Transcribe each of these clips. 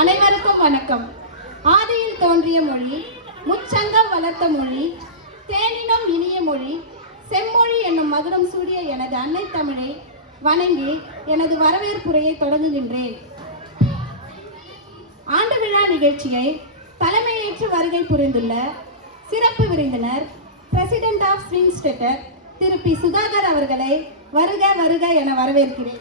அனைவருக்கும் வணக்கம். ஆதியில் தோன்றிய மொழி, முச்சங்கம் வளர்த்த மொழி, தேனினும் இனிய மொழி, செம்மொழி என்னும் மகுடம் சூடிய எனது அன்னை தமிழை வணங்கி எனது வரவேற்புரையை தொடங்குகின்றேன். ஆண்டு விழா நிகழ்ச்சியை தலைமையேற்று வருகை புரிந்துள்ள சிறப்பு விருந்தினர் president of swing stater Thiru P. Sudhakar அவர்களை வருக வருக என வரவேற்கிறேன்.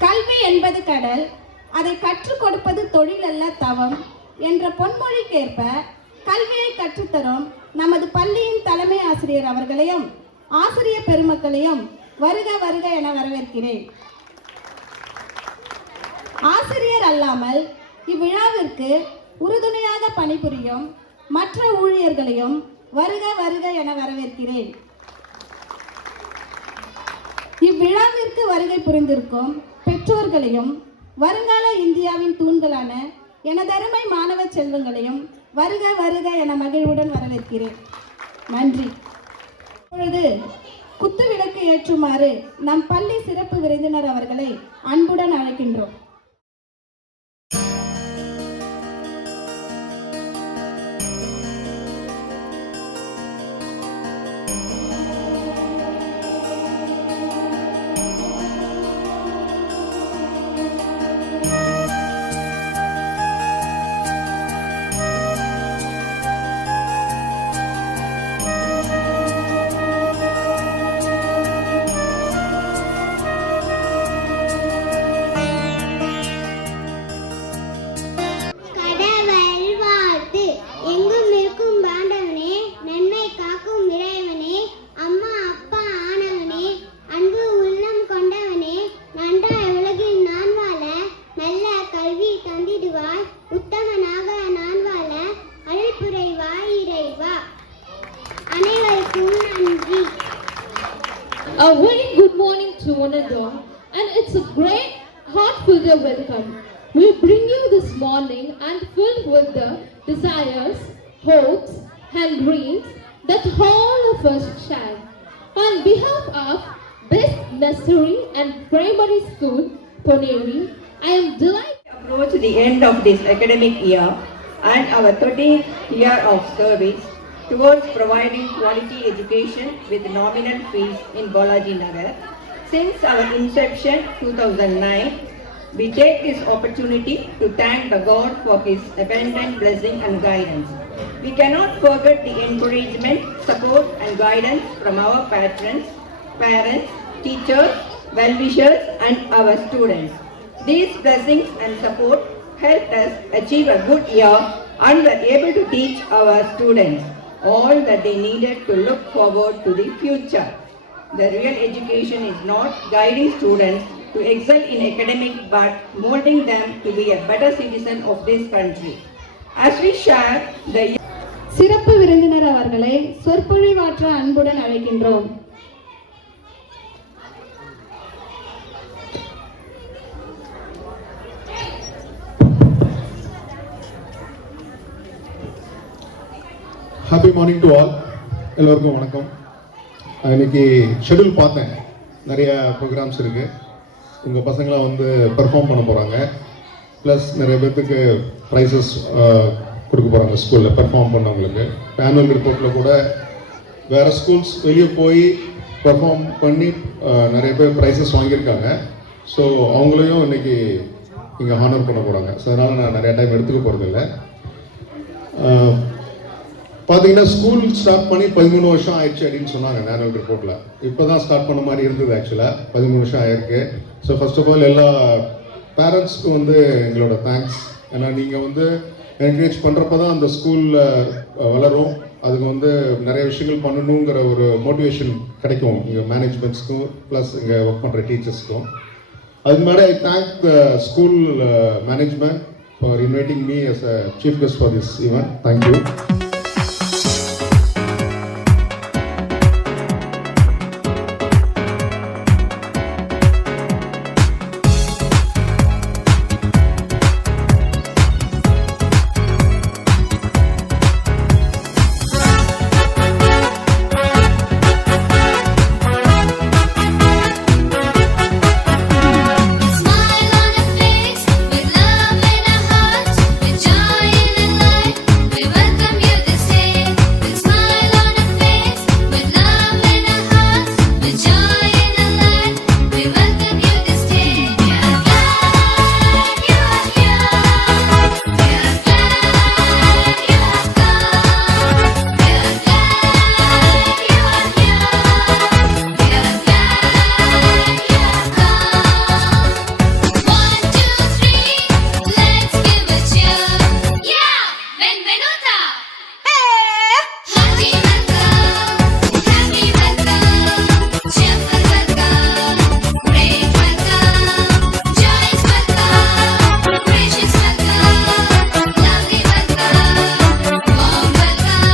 கல்வி என்பது கடல், அதை கற்றுக் கொடுப்பது தொழில் அல்ல தவம் என்ற பொன்மொழிக்கேற்ப கல்வியை கற்றுத்தரும் நமது பள்ளியின் தலைமை ஆசிரியர் அவர்களையும் ஆசிரியர் பெருமக்களையும் வருக வருக என வரவேற்கிறேன். ஆசிரியர் அல்லாமல் இவ்விழாவிற்கு உறுதுணையாக பணிபுரியும் மற்ற ஊழியர்களையும் வருக வருக என வரவேற்கிறேன். இவ்விழாவிற்கு வருகை புரிந்திருக்கும் பெற்றோர்களையும் வருங்கால இந்தியாவின் தூண்களான எனதருமை மாணவ செல்வங்களையும் வருக வருக என மகிழ்வுடன் வரவேற்கிறேன். நன்றி. இப்பொழுது குத்துவிளக்கு ஏற்றுமாறு நம் பள்ளி சிறப்பு விருந்தினர் அவர்களை அன்புடன் அழைக்கின்றோம். A very good morning to one and all, and it's a great heartfelt welcome. We bring you this morning and filled with the desires, hopes and dreams that all of us share. On behalf of Best Nursery and Primary School, Poneri, I am delighted to approach the end of this academic year and our 13th year of service towards providing quality education with nominal fees in Balaji Nagar. Since our inception 2009, we take this opportunity to thank the God for His abundant blessing and guidance. We cannot forget the encouragement, support and guidance from our patrons, parents, teachers, well-wishers and our students. These blessings and support helped us achieve a good year and were able to teach our students all that they needed to look forward to the future. The real education is not guiding students to excel in academic but molding them to be a better citizen of this country. As we share the சிறப்பு விருந்தினர் அவர்களை சொற்பொழிவாற்ற அன்புடன் அழைக்கின்றோம். Happy morning to all. எல்லோருக்கும் வணக்கம். இன்னைக்கு schedule பார்த்தேன், நிறைய ப்ரோக்ராம்ஸ் இருக்குது. உங்கள் பசங்களை வந்து பெர்ஃபார்ம் பண்ண போகிறாங்க, ப்ளஸ் நிறைய பேர்த்துக்கு ப்ரைஸஸ் கொடுக்க போகிறாங்க ஸ்கூலில் பெர்ஃபார்ம் பண்ணவங்களுக்கு. ஆனுவல் ரிப்போர்ட்டில் கூட வேறு ஸ்கூல்ஸ் வெளியே போய் பெர்ஃபார்ம் பண்ணி நிறைய பேர் ப்ரைஸஸ் வாங்கியிருக்காங்க. ஸோ அவங்களையும் இன்னைக்கு இங்கே ஹானர் பண்ண போகிறாங்க. ஸோ அதனால் நான் நிறையா டைம் எடுத்துக்க போகிறதில்ல. பார்த்தீங்கன்னா ஸ்கூல் ஸ்டார்ட் பண்ணி 13 வருஷம் ஆயிடுச்சு அப்படின்னு சொன்னாங்க ஆனுவல் ரிப்போர்ட்டில். இப்போ தான் ஸ்டார்ட் பண்ண மாதிரி இருந்தது. ஆக்சுவலாக 13 வருஷம் ஆயிருக்கு. ஸோ ஃபர்ஸ்ட் ஆஃப் ஆல் எல்லா பேரண்ட்ஸ்க்கும் வந்து எங்களோட தேங்க்ஸ். ஏன்னா நீங்கள் வந்து என்கரேஜ் பண்ணுறப்ப தான் அந்த ஸ்கூலில் வளரும். அதுக்கு வந்து நிறைய விஷயங்கள் பண்ணணுங்கிற ஒரு மோட்டிவேஷன் கிடைக்கும் இங்கே மேனேஜ்மெண்ட்ஸ்க்கும் ப்ளஸ் இங்கே ஒர்க் பண்ணுற டீச்சர்ஸ்க்கும். அதுக்கு முன்னாடி I thank the school management for inviting me as a chief guest for this event. Thank you. Smile on your face, with love in our hearts, with joy in our life. We welcome you this day. With smile on your face, with love in our hearts, with joy in our life. We welcome you this day. We are glad you are here. We are glad you have come. We are glad you are here. We are glad you have come. 1, 2, 3, let's give a cheer. Yeah, benvenuta. Hearty welcome, happy welcome, cheerful welcome, great welcome, joyous welcome, gracious welcome, lovely welcome, warm welcome.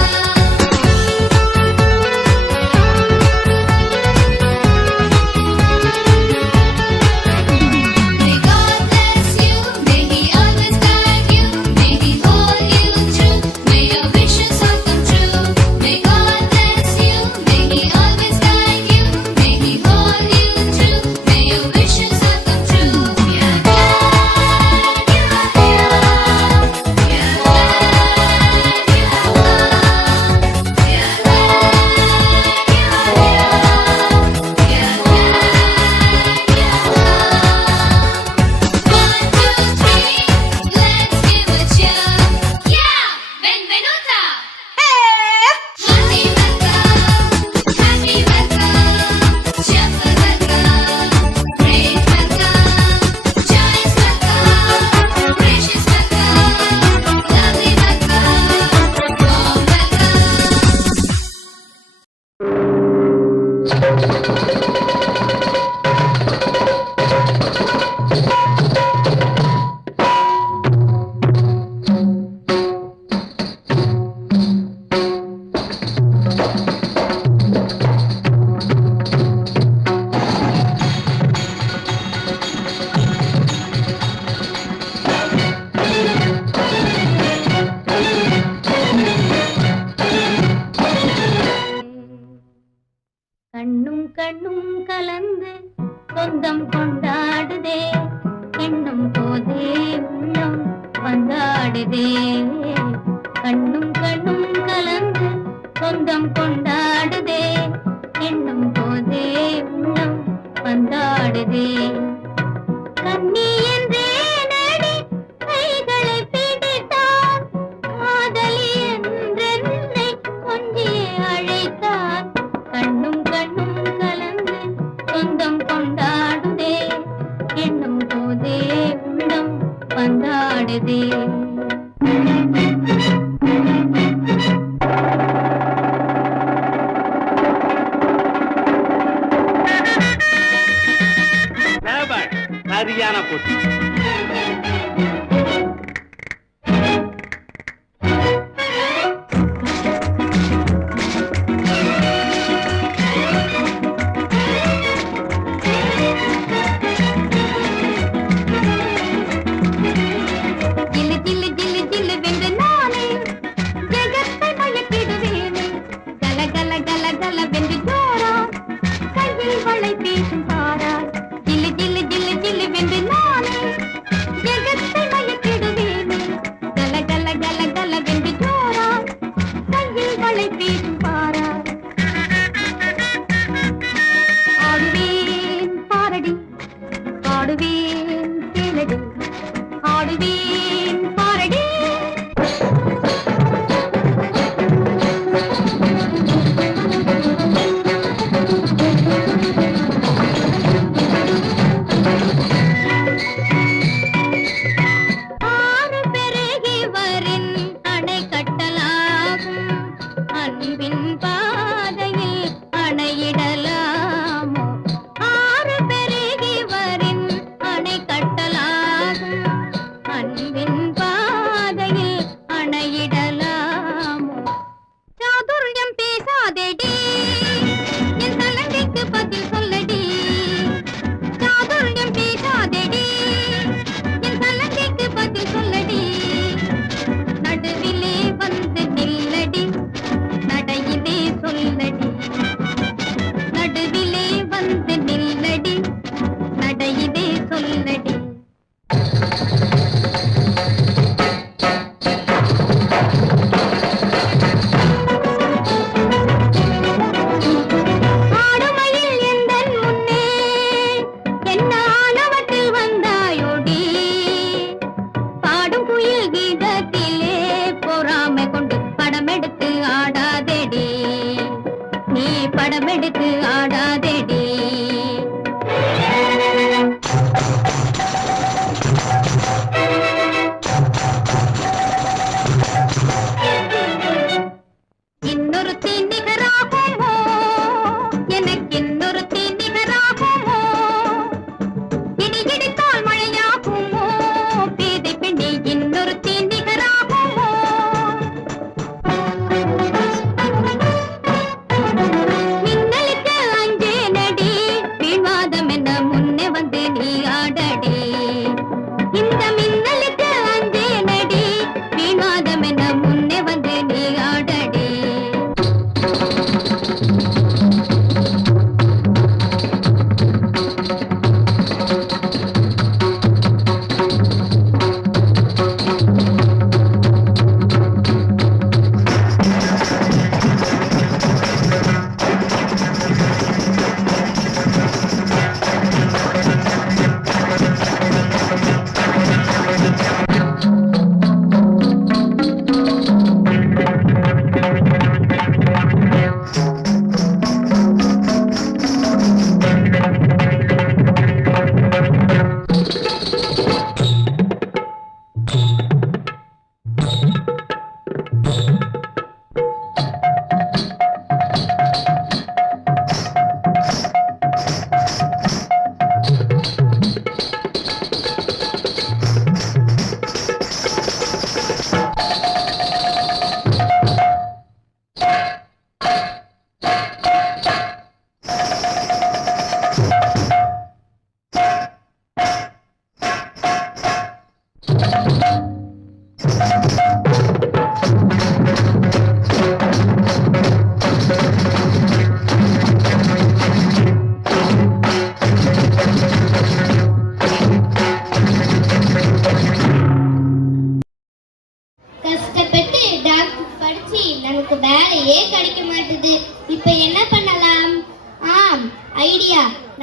May God bless you, may He always guide you, may He hold you true, may your wishes all come true. May God bless you, may He always guide you, may He hold you true, may your wishes all come true. We are glad you are here. We are glad you have come. We are glad you are here. We are glad you have come. 1, 2, 3, let's give a cheer. Yeah, benvenuta. Hearty welcome, happy welcome, cheerful welcome, great welcome, joyous welcome, gracious welcome, lovely welcome, warm welcome. கண்ணும் கண்ணும் கலந்து சொந்தம் கொண்டாடுதே, எண்ணும் போதே உள்ளம் வந்தாடுதே. கண்ணும் கண்ணும் கலந்து சொந்தம் கொண்டாடுதே, எண்ணும் போதே உள்ளம் வந்தாடுதே. கண்ணி என்றே நடி கைகளை பிடித்தான், காதலி என்றென்னை கொஞ்சியே அழைத்தான். கண்ணும் கண்ணும் கலந்து சொந்தம் கொண்டாடுதே, எண்ணும் போதே உள்ளம் வந்தாடுதே. சரியான போட்டி. ஜில்லு ஜில்லு ஜில்லு ஜில்லு வென்று நானே ஜெகத்தை மயக்கிடுவேனே. கல கல கல கல வென்று ஜோரா கையில் வளை பேசும் பாரா. ஜில்லு ஜில்லு ஜில்லு ஜில்லு வென்று நானே ஜெகத்தை மயக்கிடுவேனே. கல கல கல கல வென்று ஜோரா கையில் வளை பேசும் பாரா. ஆடுவேன் பாரடி, பாடுவேன் கேளடி,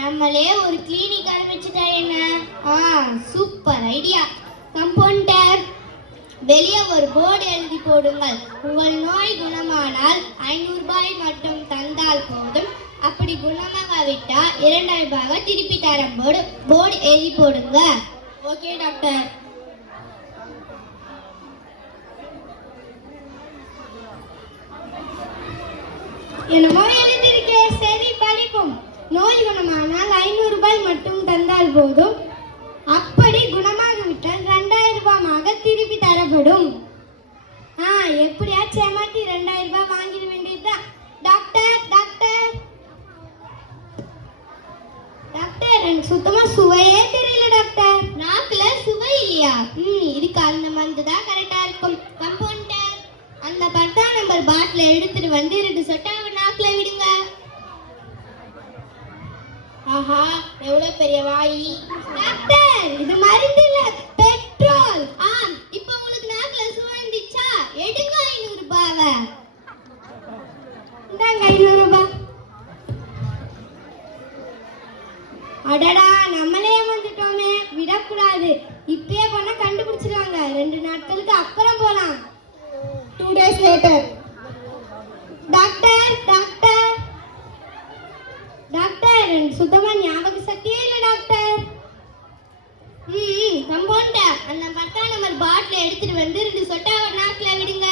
நம்மளே ஒரு கிளினிக் ஆரம்பிச்சுட்டா என்ன? Super idea. கம்பவுண்டர், வெளியே ஒரு போர்டு எழுதி போடுங்கள். உங்கள் நோய் குணமானால் 500 ரூபாய் மட்டும் தந்தால் போதும். அப்படி குணமாகாவிட்டா 2000 ரூபாவை திருப்பி தரம் போர்டு எழுதி போடுங்க. Okay doctor. என்னமோ எழுதியிருக்கே, சரி படிப்போம். நோய் குணமானால் 500 ரூபாய் மட்டும் தந்தால் போதும். அப்படி குணமாகிவிட்டால் 2000 ரூபாயாக திருப்பி தரப்படும். எப்படியாச்சும் ஏமாத்தி 2000 ரூபாய் வாங்கிட வேண்டியதுதான். டாக்டர் டாக்டர் டாக்டர், எனக்கு சுத்தமா சுவையே தெரியல டாக்டர். நாக்குல சுவை இல்லையா? இதுக்கு அந்த மருந்து தான் கரெக்டா இருக்கும். கம்பவுண்டர், அந்த 10ஆம் நம்பர் பாட்டில எடுத்துட்டு வந்து 2 சொட்டாவை நாக்குல விடுங்க. ஆஹா, எவ்வளவு பெரிய வாய். டாக்டர், இது மருந்து இல்ல, பெட்ரோல். இப்போ உங்களுக்கு நாக்குல சுவை வந்துச்சா? எடுங்க 500 ரூபாவை. இந்தாங்க 500 ரூபாய். அடடா, நம்மளே வந்துட்டோமே, விடக்கூடாது. இப்பயே போனா கண்டுபிடிச்சிருவாங்க. 2 நாட்களுக்கு அப்புறம் போலாம். 2 days later. Doctor doctor doctor, எனக்கு சுத்தமா ஞாபக சக்தியே இல்லை டாக்டர். கம்பவுண்டர், அந்த 10ஆம் நம்பர் பாட்டில எடுத்துட்டு வந்து 2 சொட்டாவை நாக்குல விடுங்க.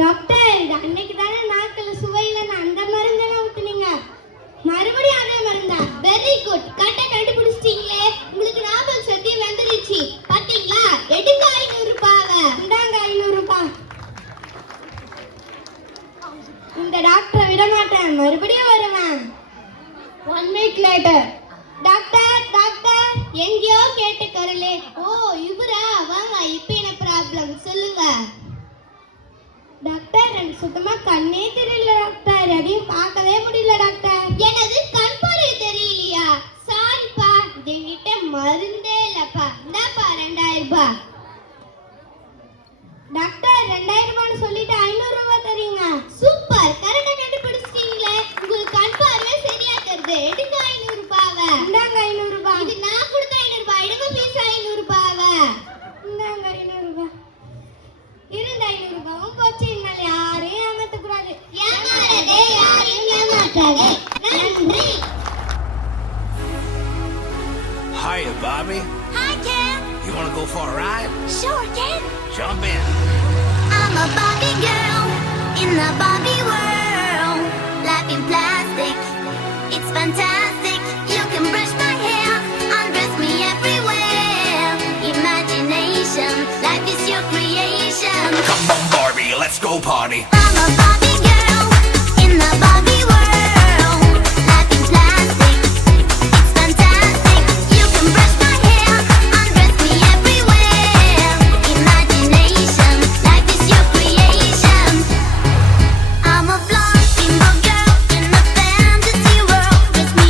டாக்டர், இது அன்னைக்கு தானே நாக்குல சுவையிலன்னு அந்த மருந்து ஊத்துனீங்க. மறுபடியும் அதே மருந்தா? வெரி குட், கரெக்டா கண்டுபிடிச்சிட்டீங்களே. உங்களுக்கு ஞாபக சக்தி வந்துருச்சு பாத்தீங்களா? எடுங்க 500 ரூபாவை. இந்தாங்க 500 ரூபாய். இந்த டாக்டரை விட மாட்டேன், மறுபடியும் வருவேன். 1 week later. டாக்டர் டாக்டர், எங்கேயோ கேட்ட குரலே. ஓ, இவரா? வாங்க, இப்போ என்ன ப்ராப்ளம் சொல்லுங்க. டாக்டர், எனக்கு சுத்தமா கண்ணே தெரியல டாக்டர். எதையும் பார்க்கவே முடியல டாக்டர். எனது கண் பார்வை தெரியலையா? சாரிப்பா, என்கிட்ட மருந்தே இல்லப்பா. இந்தாப்பா 2000 ரூபாய். டாக்டர், 2000 ரூபான்னு சொல்லிட்டு 500 ரூபாய் தரீங்க. சூப்பர், கரெக்டா கண்டுபிடிச்சிட்டீங்களே. உங்களுக்கு கண் பார்வை சரியா தெரியுது. எடுங்க 500 ரூபாவை. இந்தாங்க 500 ரூபாய். இது நான் கொடுத்த 500 ரூபாய். எடுங்க ப்ளீஸ் 500 ரூபாவை. இந்தாங்க 500 ரூபாய். இருந்த 500 ரூபாயும் போச்சு. இனிமேல் யாரையும் ஏமாத்தக்கூடாது. ஏமாறாதே, யாரையும் ஏமாற்றாதே. நன்றி. Hiya, Bobby. Hi, Ken. You want to go for a ride? Sure, Ken. Jump in. I'm a Barbie girl in the Barbie world. Life in plastic, it's fantastic. You can brush my hair, undress me everywhere. Imagination, life is your creation. Come on, Barbie, let's go party. I'm a Barbie girl in the Barbie world. Life in plastic, it's fantastic. You can brush my hair, undress me everywhere. Imagination, life is your creation. I'm a blonde single girl in a fantasy world. Dress me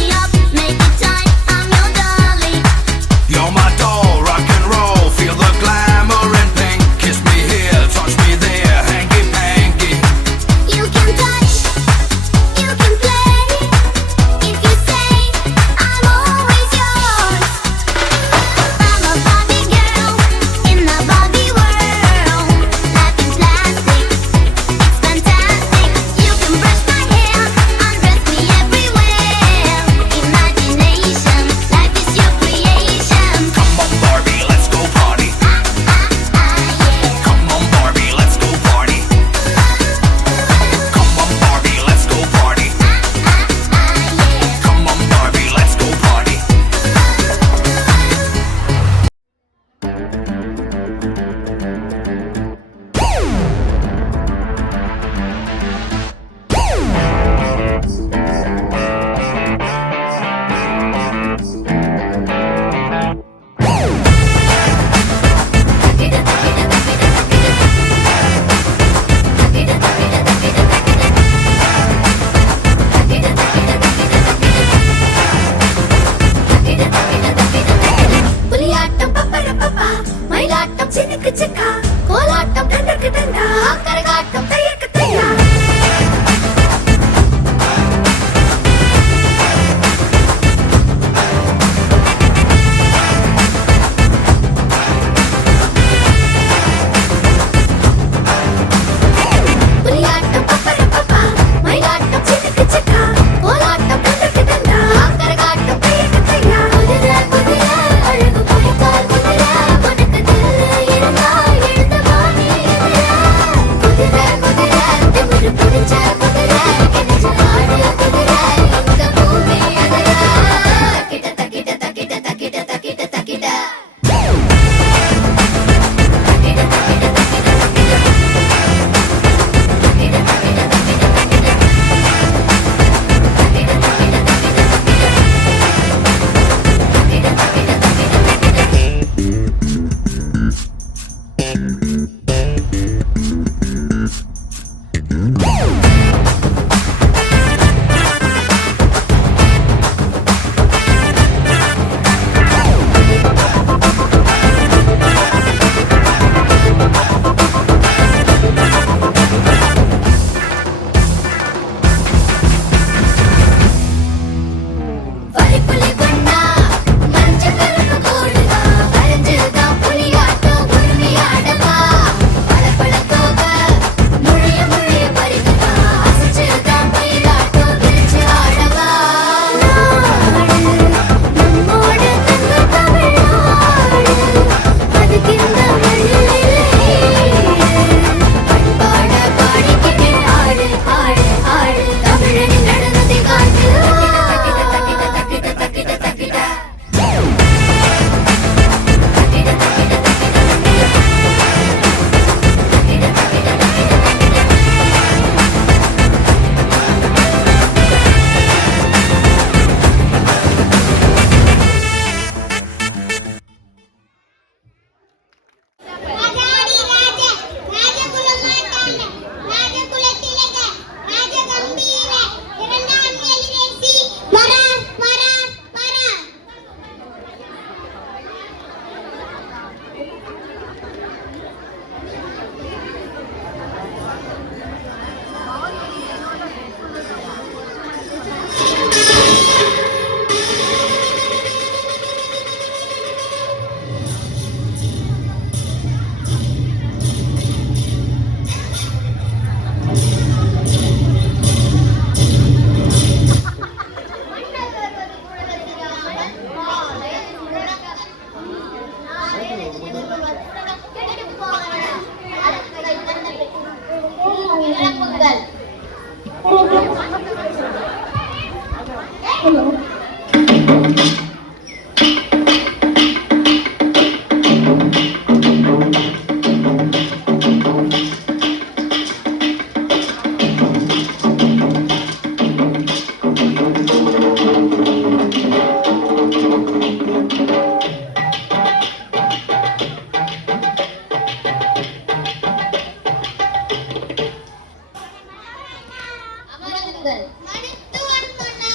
அமருங்கள். மருத்துவன் மன்னா,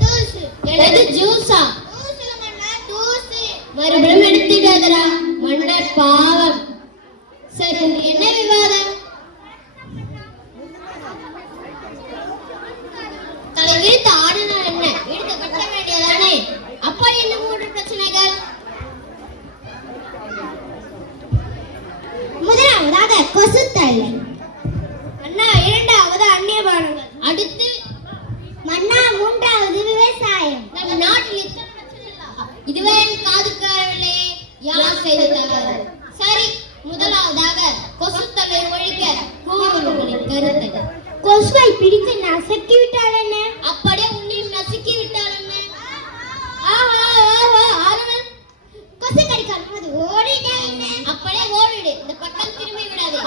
தூஸ். எனது ஜூஸா? தூசுல மன்னா, தூசு. மறுபடியும் எடுத்துக்காதடா. மன்னர் பாவம். சரி, என்ன விவாதம்? தலை விரித்து ஆடினால் என்ன? இழுத்து கட்ட வேண்டியதானே? அப்படி என்ன 3 பிரச்சனைகள்? முதலாவதாக கொசு தொல்லை. அண்ணா, இரண்டாவது அந்நியபானங்கள். அடுத்து மன்னா, மூன்றாவது விவசாயம். நம்ம நாட்டில் இத்தனை பிரச்சனை இல்ல. இதுவே என் காதுக்கு வரவில்லை. யார் செய்த தவறு? சரி, முதலாவதாக கொசு தொல்லை ஒழிக்க கூறுகளின் கருத்து. கொசுவை பிடித்து நசுக்கி விட்டால் என்ன? அப்படியே உன்னையும் நசுக்கி விட்டால் என்ன? கொசு கடிக்கால் அது ஓடிட்டா என்ன? அப்படியே ஓடிடு. இந்த பக்கம் திரும்பி விடாது.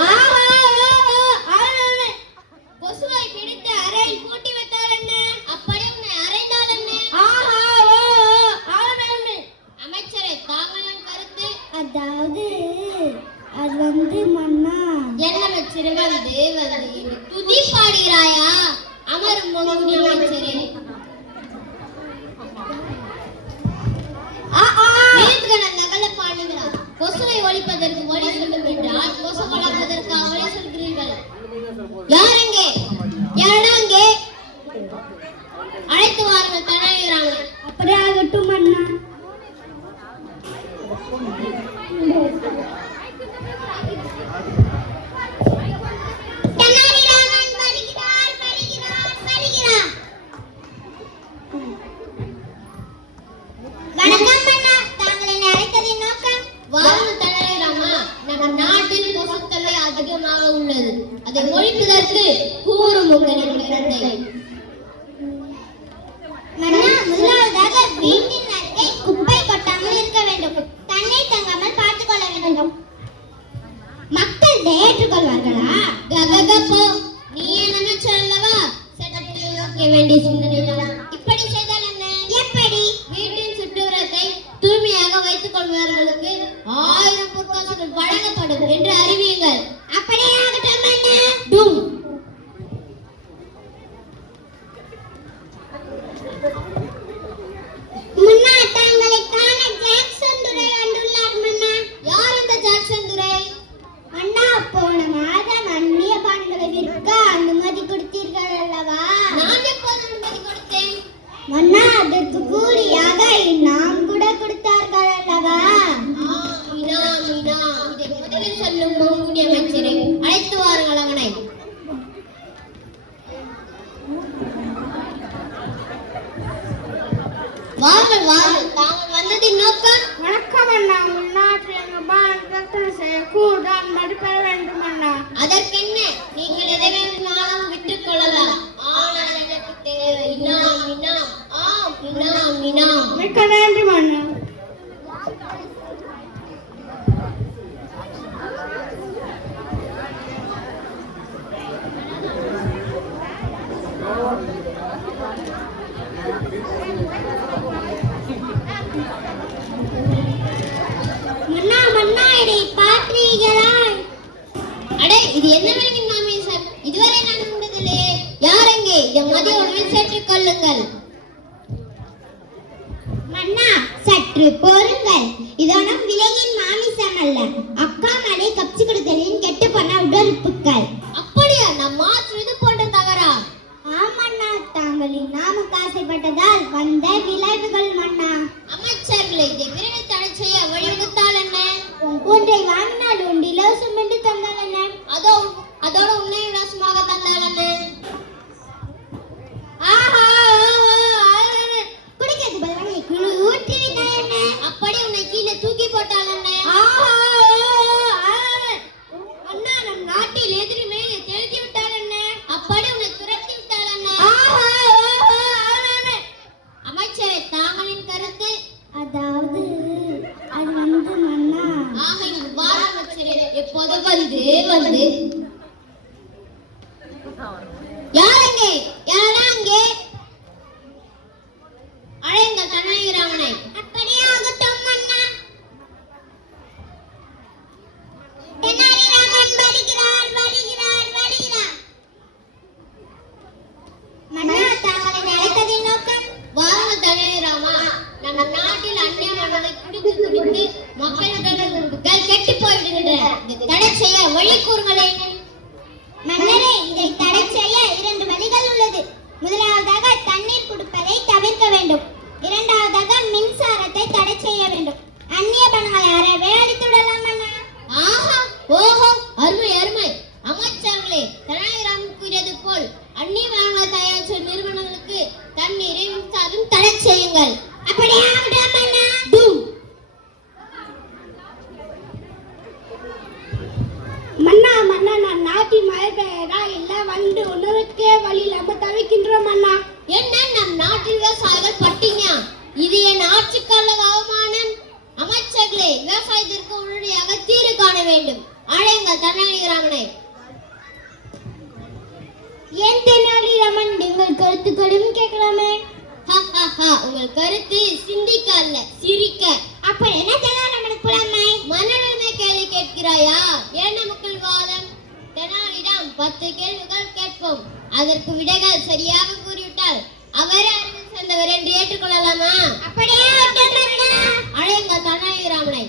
கொசுவை பிடித்து அறையில் பூட்டி விட்டால் என்ன? அப்படியே உன்னை அறைந்தால் என்ன? அமைச்சரே, தாங்களின் கருத்து? அதாவது அது மன்னா என்ன அமைச்சரே வந்து துதி பாடுகிறாயா? அமரும் மங்குனி அமைச்சரே. நகல பாடுகிறார். கொசுவை ஒழிப்பதற்கு வழி சொல்லும் என்றால் கொசு வளர்ப்பதற்கு வழி சொல்கிறீர்கள். யாரெங்கே? யாராங்கே? அழைத்து வாருங்கள் தடைகிறாங்க. அப்படியே ஆகட்டும் அண்ணா. வணக்கம் அண்ணா, தாங்கள் என்னை அழைத்ததின் நோக்கம்? வாருங்கள் தடைகிறாமா. நம்ம நாட்டில் கொசு தொல்லை அதிகமாக உள்ளது. அதை ஒழிப்பதற்கு கூறும் உங்களின் கருத்தை. மன்னா, முதலாவதாக வீட்டின் அருகே குப்பை கொட்டாமல் இருக்க வேண்டும். தண்ணீர் தங்காமல் பார்த்துக் கொள்ள வேண்டும். மக்கள் இதை ஏற்றுக்கொள்வார்களா? கககப்போ, நீ என்ன சொல்லவா? சட்டத்தை வேண்டிய சிந்தனை. இப்படி செய்தால் என்ன? எப்படி? வீட்டின் சுற்றுப்புறத்தை தூய்மையாக வைத்துக் கொள்பவர்களுக்கு 1000 பொற்காசுகள் வழங்கப்படும் என்று அறிவியுங்கள். அப்படியே ஆகட்டும் அண்ணா. டும். முன்னா, தாங்களை காண ஜாக்சன் துரை வந்துள்ளார் மன்னா. யார் அந்த ஜாக்சன் துரை? அண்ணா, போன மாதம் அந்நிய பானங்களை விற்க அனுமதி கொடுத்தீர்கள் அல்லவா? நான் எப்போது அனுமதி கொடுத்தேன்? மன்னா, அதற்கு கூலியாக இனாம் கூட கொடுத்தார்கள் அல்லவா? இனாம். இதை முதலில் சொல்லும் மங்குனி அமைச்சரே. அழைத்து வாருங்கள் அவனை. வாருங்கள். தாங்கள் வந்ததின் நோக்கம்? வணக்கம் அண்ணா. உள்நாட்டில் எங்கள் பாரதத்தை செய்யக்கூடாது மதிப்பெற வேண்டும் அண்ணா. அதற்கென்ன? நீங்கள் எதை வேண்டுமானாலும் விட்டுக் கொள்ளலாம். ஆனால் எனக்கு தேவை இனாம். ஆம், இனாம். மிக்க நன்றி அண்ணா. மன்னா, இதை பார்த்தீர்களா? அடே, இது என்ன விலங்கின் நாமேசன்? இதுவரை நான் உண்டதில்லையே. யாரெங்கே? இதை மதிய உணவில் சேர்த்துக் கொள்ளுங்கள். மன்னா, சற்று பொறுங்கள். இதோனும் விலங்கின் மாமிசம் அல்ல. அக்கா மலை கப்சி கொடுத்தலின் கெட்டு போன உடலுப்புக்கள். அப்படியா? நம் மாற்று இது போன்ற தவறா? ஆமண்ணா, தாங்களின் நாமுக்கு ஆசைப்பட்டதால் வந்த விளைவுகள் மன்னா. அமைச்சர்களை இதை விரைவில் தடை செய்ய வழிவகுத்தால் என்ன? ஒன்றை வாங்கினால் ஒன்று இலவசம் என்று தந்தால் என்ன? அதோட உன்னை இலவசமாக தந்தால் என்ன? குடிக்கிறது பதிலாக குழு ஊற்றி விட்டால் என்ன? அப்படி உன்னை கீழே தூக்கி போட்டால் என்ன? அண்ணா, நம் நாட்டில் எதிரி மேலே தெளித்து விட்டால் என்ன? அப்படி உன்னை துரத்தி விட்டால் என்ன? அமைச்சரை, தாங்களின் கருத்து? அதாவது அது மன்னா. ஆக இங்கு வார அமைச்சரே, எப்போது வந்து யாரங்கே? யாரா அங்கே? அழைங்க தனகிராமனை. நம் நாட்டில் அந்நியமானதை குடித்து குடித்து மக்களுடைய உறுப்புகள் கெட்டு போய்விடுகின்றன. இதை தடை செய்ய வழி கூறுங்களேன். மன்னரே, இதை தடை செய்ய 2 வழிகள் உள்ளது. முதலாவதாக தண்ணீர் குடிப்பதை தவிர்க்க வேண்டும். இரண்டாவதாக மின்சாரத்தை தடை செய்ய வேண்டும். அந்நிய பணங்களை அறவே அழித்துவிடலாம் மன்னா. ஆஹா, ஓஹோ, அருமை அருமை. அமைச்சர்களே, தெனாலிராமன் கூறியது போல் அந்நிய பணங்களை தயார் செய்யும் நிறுவனங்களுக்கு தண்ணீரை மின்சாரம் தடை செய்யுங்கள். அப்படியே ஆகட்டும் மன்னா. மன்னா மன்னா, நான் நாட்டில் மழை பெய்யறா இல்ல வந்து உணவுக்கே வழி இல்லாம தவிக்கின்றோம் மன்னா. என்ன நம் நாட்டில் விவசாயிகள் பட்டினியா? இது என் ஆட்சிக்கால அவமானம். அமைச்சர்களே, விவசாயத்திற்கு உடனடியாக தீர்வு காண வேண்டும். அழையுங்கள் தெனாலிராமனை. ஏன் தெனாலிராமன், நீங்கள் கருத்துக்களையும் கேட்கலாமே. உங்கள் கருத்து சிந்திக்க அல்ல, சிரிக்க. அப்ப என்ன தெனாலிராமனுக்கு புலமை? மன்னனுமே கேள்வி கேட்கிறாயா? ஏன் நமக்குள் வாதம்? தெனாலிராம் 10 கேள்விகள் கேட்போம். அதற்கு விடைகள் சரியாக கூறிவிட்டால் அவரே அறிவு சேர்ந்தவர் என்று ஏற்றுக்கொள்ளலாமா? அப்படியே ஆகட்டும் மன்னா. அழையுங்கள் தெனாலிராமனை.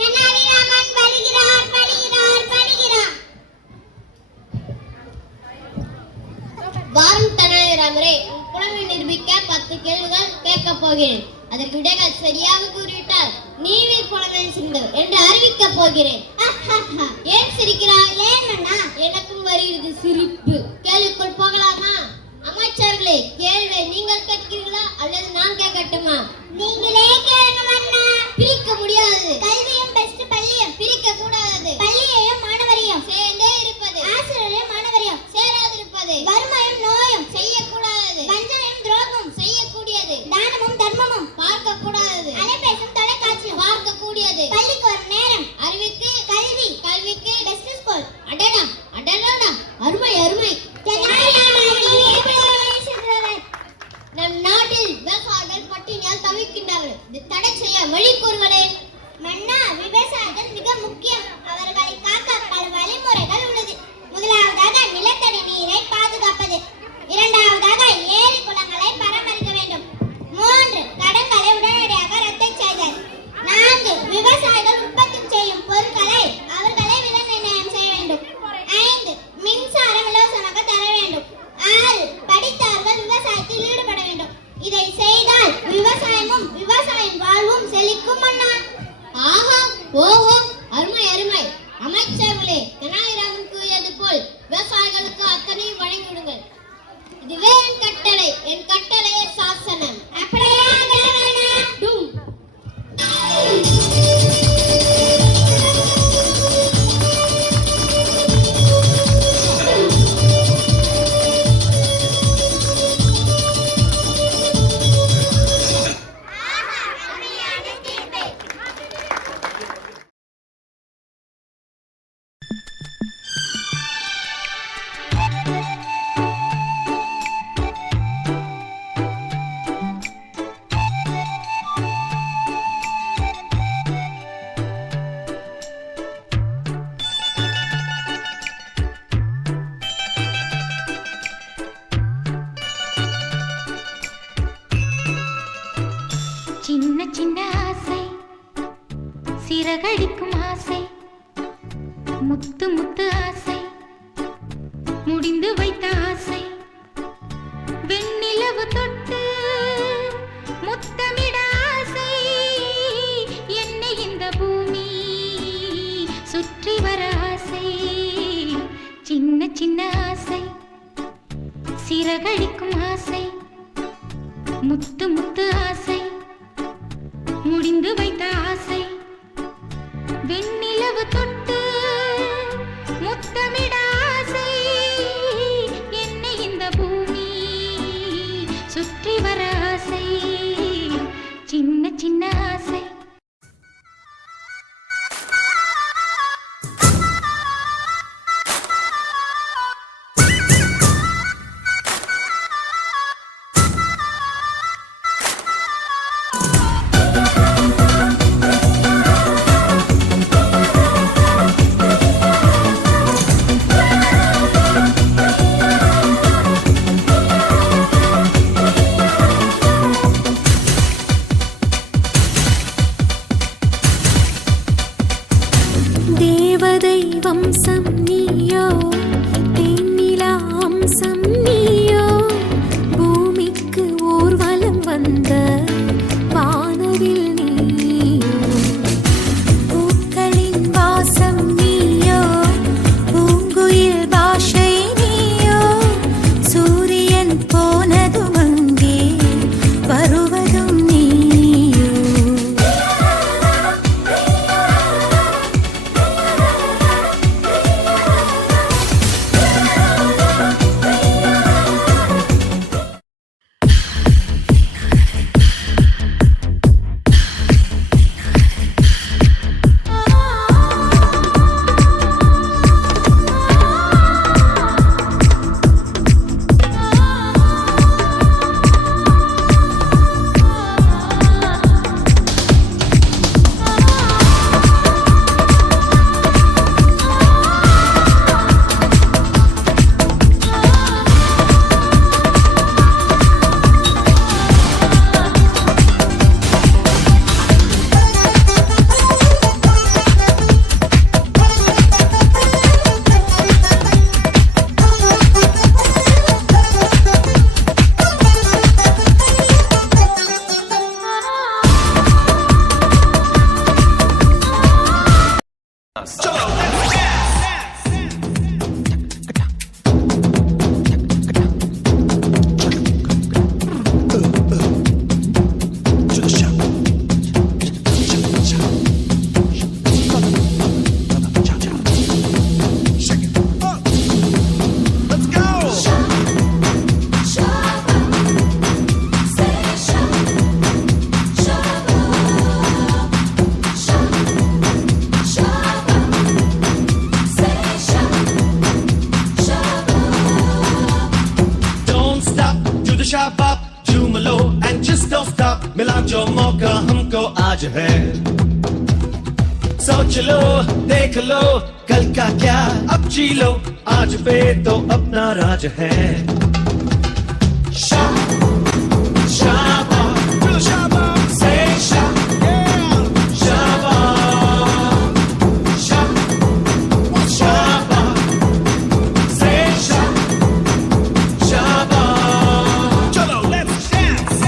தெனாலிராமன் வருகிறார், வருகிறார், வருகிறார். வாரும் தெனாலிராமரே, உன் புலமை நிரூபிக்க 10 கேள்விகள் கேட்கப் போகிறேன். அதற்கு விடைகள் சரியாக கூறிவிட்டால் நீவீர் புலமை சிந்தவர் என்று அறிவிக்கப் போகிறேன். ஏன் சிரிக்கிறாய்? ஏன் மன்னா? எனக்கும் வருகிறது சிரிப்பு. கேள்விக்குள் போகலாமா? அமைச்சர்களே, கேள்வியை நீங்கள் கேட்கிறீர்களா அல்லது நான் கேட்கட்டுமா? நீங்களே கேளுங்க மன்னா. பிரிக்க முடியாது. கல்வியும் பெஸ்ட் பள்ளியும் பிரிக்க கூடாது. பள்ளியையும் மாணவரையும் சேர்ந்தே இருப்பது. ஆசிரியரையும் மாணவரையும் சேராதிருப்பது. வறுமையும் நோயும் செய்யக்கூடாது. வஞ்சனையும் துரோகமும் செய்யக்கூடியது. தானமும் தர்மமும் பார்க்க கூடாது. அலைபேசும் தொலைக்காட்சியும் பார்க்க கூடியது. பள்ளிக்கு வரும் நேரம் அறிவுக்கு கல்வி கல்விக்கு பெஸ்ட் ஸ்கூல். அடடா அடடா, அருமை அருமை. நம் நாட்டில் விவசாயிகள் பட்டினியால் தவிக்கின்றார்கள். இதை தடை செய்ய வழி கூறுங்களேன். மன்னா, விவசாயிகள் மிக முக்கியம். அவர்களை காக்க பல வழிமுறைகள் உள்ளது. முதலாவதாக நிலத்தடி நீரை பாதுகாப்பது. இரண்டாவதாக ஏரி குளங்களை பராமரிக்க வேண்டும். 3 கடன்களை உடனடியாக ரத்து செய்தல். 4 விவசாயிகள் உற்பத்தி செய்யும் பொருட்களை அவர்களே விலை நிர்ணயம் செய்ய வேண்டும். 5 மின்சாரம் இலவசமாக தர வேண்டும். 6 படித்தவர்கள் விவசாயத்தில் ஈடுபட வேண்டும். இதை செய்தால் விவசாயமும் விவசாயம் வாழ்வும் செழிக்கும் மன்னா. ஆஹா, ஓஹோ, அருமை அருமை. அமைச்சர்களே, தெனாலிராமன் கூறியது போல் விவசாயிகளுக்கு அத்தனையும் வழங்கிவிடுங்கள். இதுவே என் கட்டளை. என் கட்டளையே சாசனம். அப்படியே ஆகட்டும் மன்னா. டும். சின்ன சின்ன ஆசை, சிறகடிக்கும் ஆசை, முத்து முத்து ஆசை, முடிந்து வைத்த ஆசை, வெண்ணிலவு தொட்டு முத்தமிட ஆசை, என்னை இந்த பூமி சுற்றி வர ஆசை. சின்ன சின்ன ஆசை, சிறகடிக்கும் ஆசை, முத்து முத்து ஆசை, முடிந்து வைத்த ஆசை, வெண்ணிலவு தொட்டு முத்தமிட ஆசை, என்னை मिला जो मौका हमको आज है। सोच लो देख लो कल का क्या अब जी लो, आज पे तो अपना राज है। Shabba, shabba, say shabba, shabba, shabba, shabba, say shabba, shabba. Chalo, let's dance.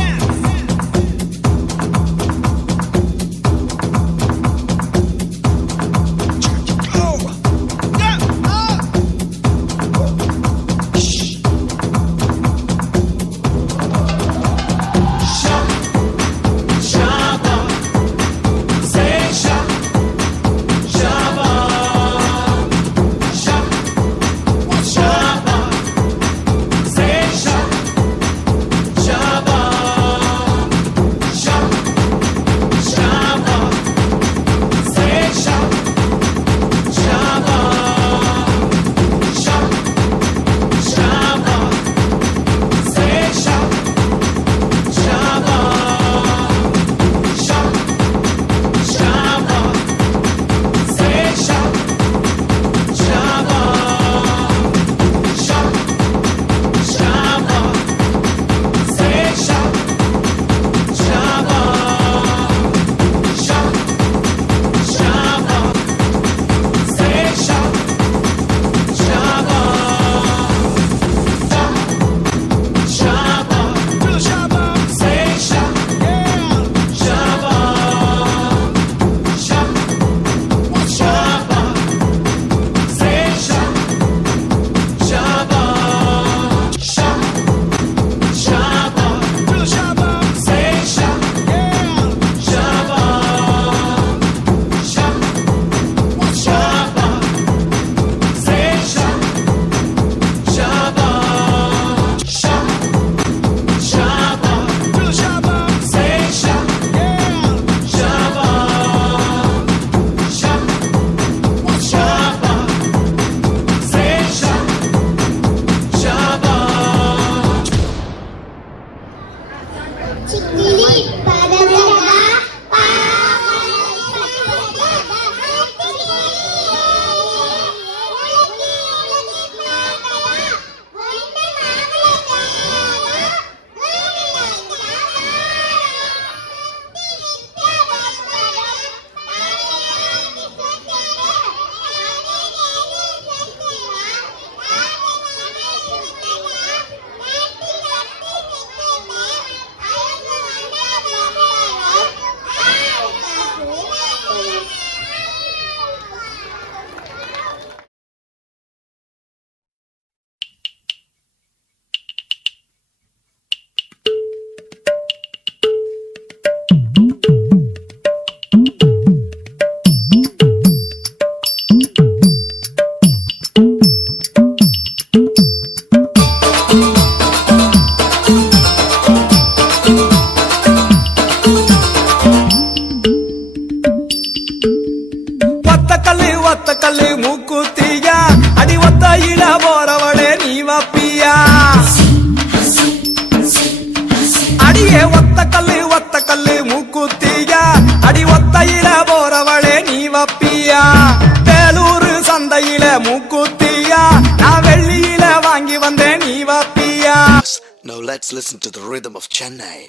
Now let's listen to the rhythm of Chennai.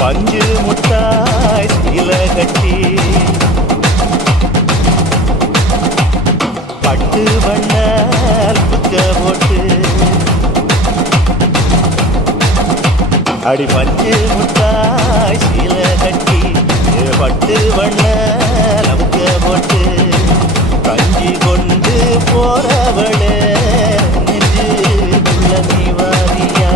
பஞ்சு முட்டாய் சீல கட்டி பட்டு வண்ண புக்க போட்டு அடி பஞ்சு முட்டாய் சீல கட்டி பட்டு வண்ண புக்க போட்டு கஞ்சி கொண்டு போறவளே நெஞ்சுக்குள்ள நீ வாரியா.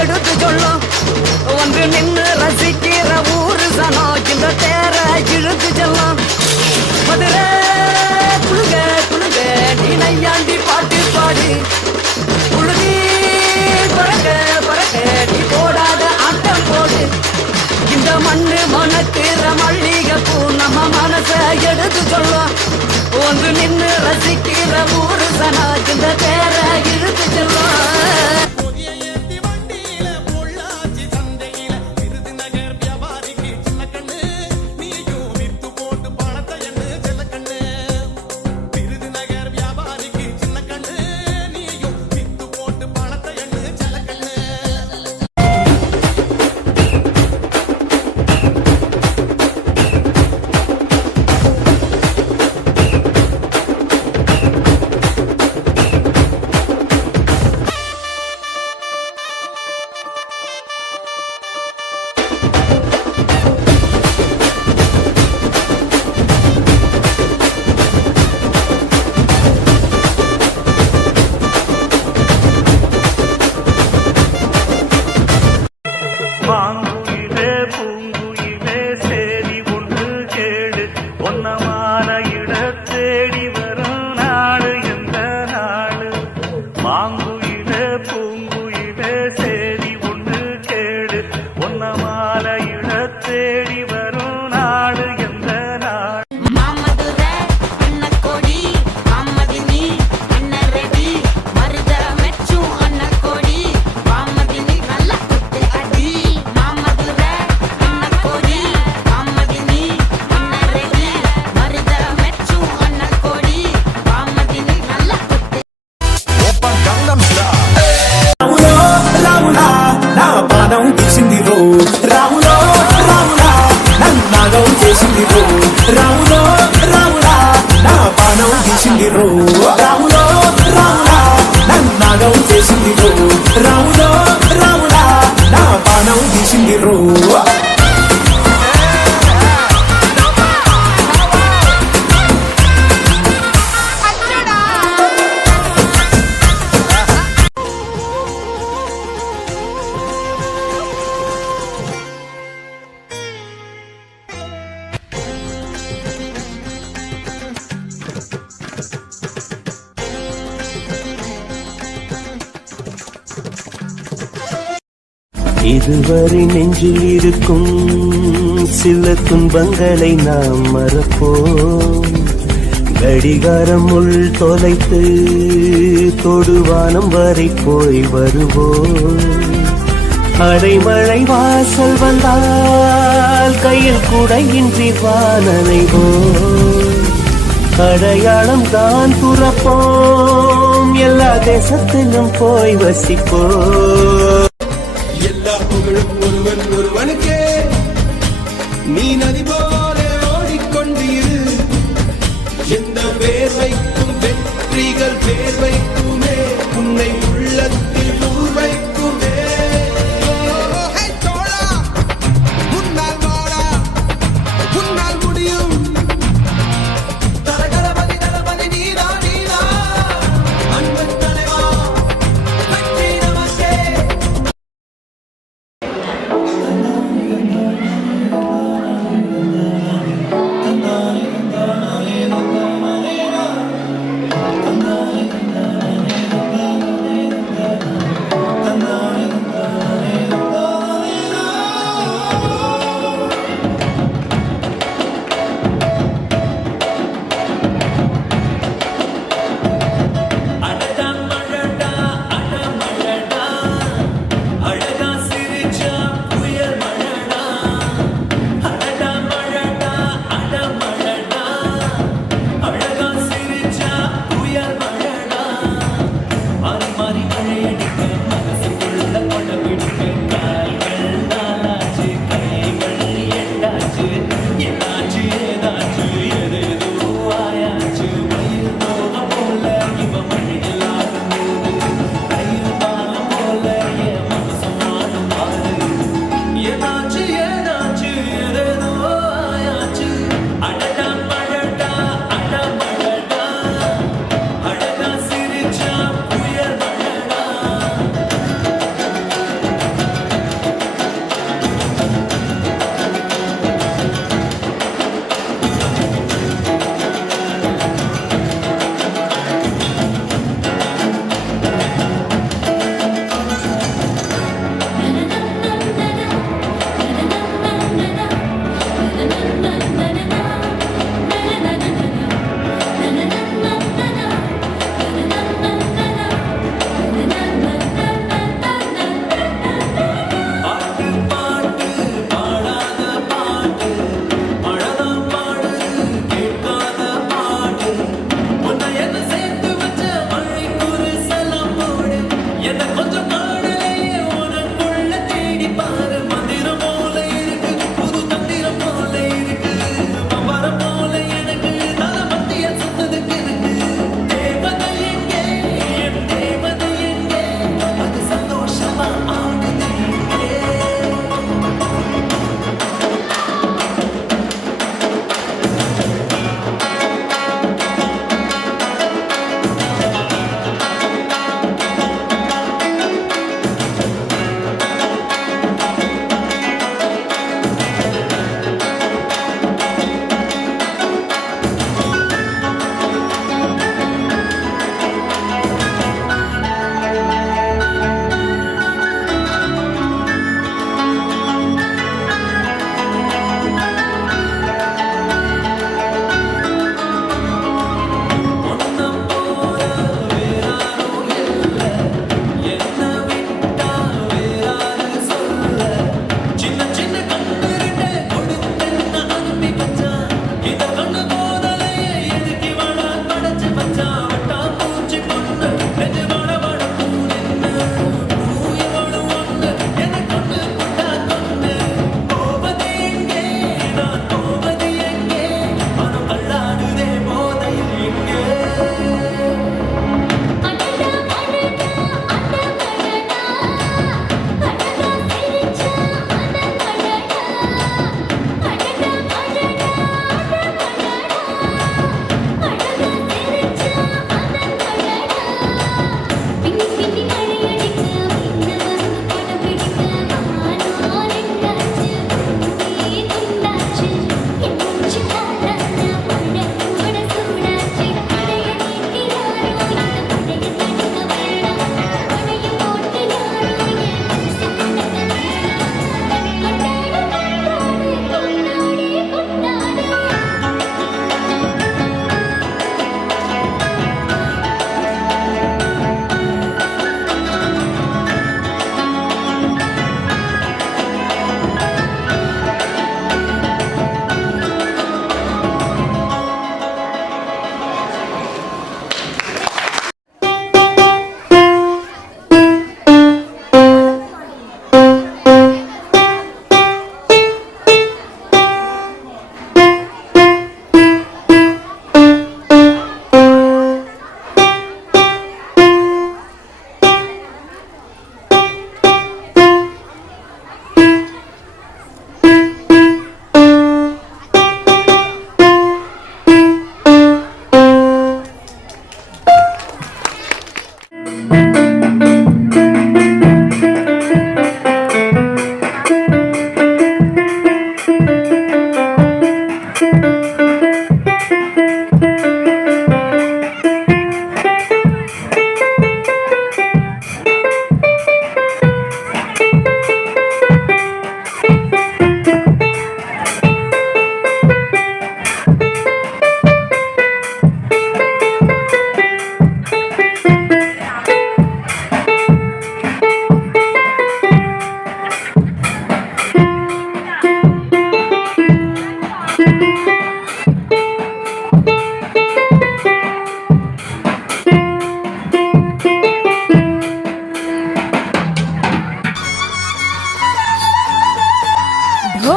எடுத்து சொல்லும் ஒன்று நின்று ரசிக்கிற ஊரு சனம் இந்த தேர இழுத்து செல்லும் மதுரை குழுங்க குழுங்க நீ நையாண்டி பாட்டு பாடி குழுதி பறக்க பறக்க நீ போடாத ஆட்டம் போடு இந்த மண்ணு மனக்கிற மல்லிகை பூ நம்ம மனச எடுத்து சொல்லும் ஒன்று நின்று ரசிக்கிற ஊரு சனா இந்த தேர இழுத்து செல்லும் மாங்குயிலே பூங்குயிலே சேரி ஒன்று கேடு ஒன்னமான இட தேடி வரும் நாடு எந்த நாடு மாங்குயிலே பூங்குயிலே சேரி ஒன்று கேடு ஒன்னமான இட தேடி வரும் நாடு எந்த நாடு மாமதுரை அன்னக்கோடி மாமதினி அன்னரெடி மருத மெச்சும் அன்னக்கோடி மாமதினி நல்ல குத்து அடி மாமதுரை அன்னக்கோடி மாமதினி அன்னரெடி மருத மெச்சும் அன்னக்கோடி மாமதினி நல்ல குத்து రాములో రాములా నా పాదం తీసిందిరో రాములో రాములా నన్నాగం చేసిందిరో రాములో రాములా నా పాదం తీసిందిరో రాములో రాములా నన్నాగం చేసిందిరో రాములో రాములా నా పాదం తీసిందిరో இதுவரை நெஞ்சில் இருக்கும் சில துன்பங்களை நாம் மறப்போம் கடிகாரம் உள் தொலைத்து தொடுவானம் வரை போய் வருவோம் அடைமழை வாசல் வந்தால் கையில் குடையின்றி வானனைவோம் அடையாளம் தான் துறப்போம் எல்லா தேசத்திலும் போய் வசிப்போம் எல்லா புகழும் ஒருவன் ஒருவனுக்கே நீ நதி போல ஓடிக்கொண்டிரு எந்த வேர்வைக்கும் வெற்றிகள் வேர்வைக்குமே உன்னை உள்ளத்தில் ஊர் வைக்குமே உன்னால் வாடா உன்னால் முடியும் தலகலபதி தலபதி நீரா நீரா அன்பு தலைவா வெற்றி நமக்கே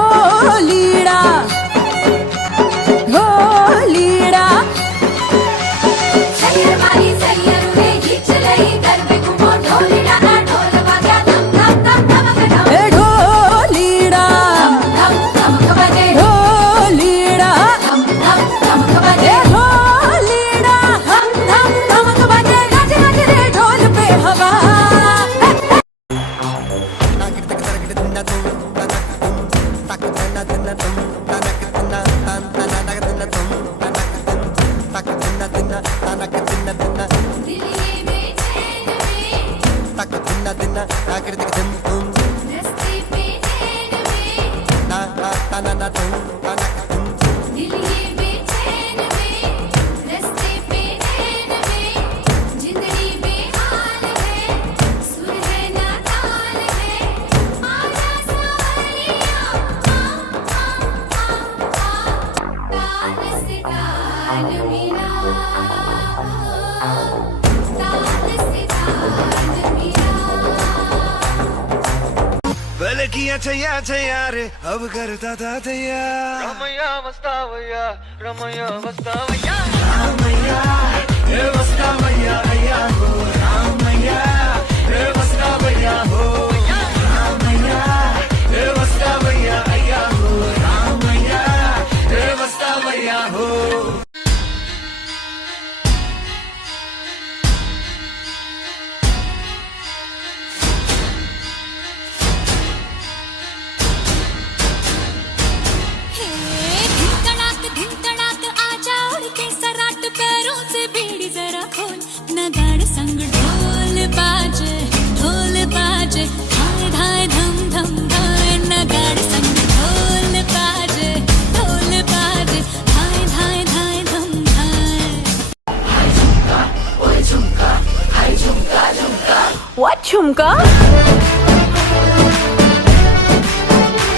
ढोलीड़ा ढोलीड़ा सैयरवाली सैयर में ही चलई दरबे घुमो ढोलीड़ा ना ढोल बजा धम धम धम धम ए ढोलीड़ा धम धम बजे ढोलीड़ा धम धम धम बजे ए ढोलीड़ा हम धम धमक बजे गज गज रे ढोल पे हवा दिल ये बेचैन में रस्ते पे नैन में दिल ये बेचैन में रस्ते पे नैन में जिंदड़ी बेहाल है सुर है ना ताल है आजा सावरिया ताल से ताल मिला ताल से ताल मिला पहले किया छया रे अब करता था तैया रमैया मस्तावैया रमैया हे मस्तावैया अय्या हो रामैया हे मस्तावैया हो रामैया हे मस्तावैया अय्या हो रामैया हे मस्तावैया हो धिन तड़ाक आजा उड़ के सराट पैरों से बीड़ी जरा खोल नगाड़ संग ढोल बाजे धाय धाय धम धम धाय नगाड़ संग ढोल बाजे धाय धाय धाय धम धाय What झुमका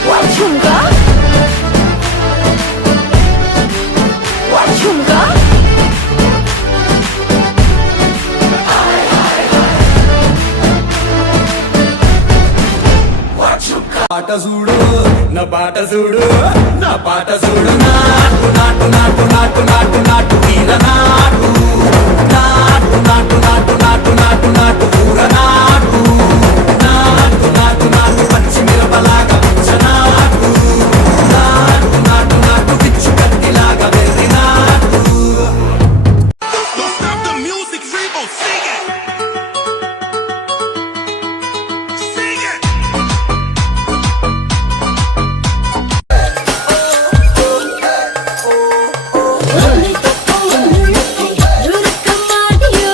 What झुमका What झुमका పాట చూడు నా పాట చూడు నా పాట చూడు నాటు నాటు నాటు నాటు నాటు నాటు వీర నాటు నాటు నాటు నాటు నాటు నాటు నాటు ఊర నాటు నాటు నాటు నాటు పచ్చి మిరపలాగా పిచ్చ నాటు నాటు నాటు నాటు పిచ్చు కత్తిలాగా వెర్రి నాటు रुरकमाडियो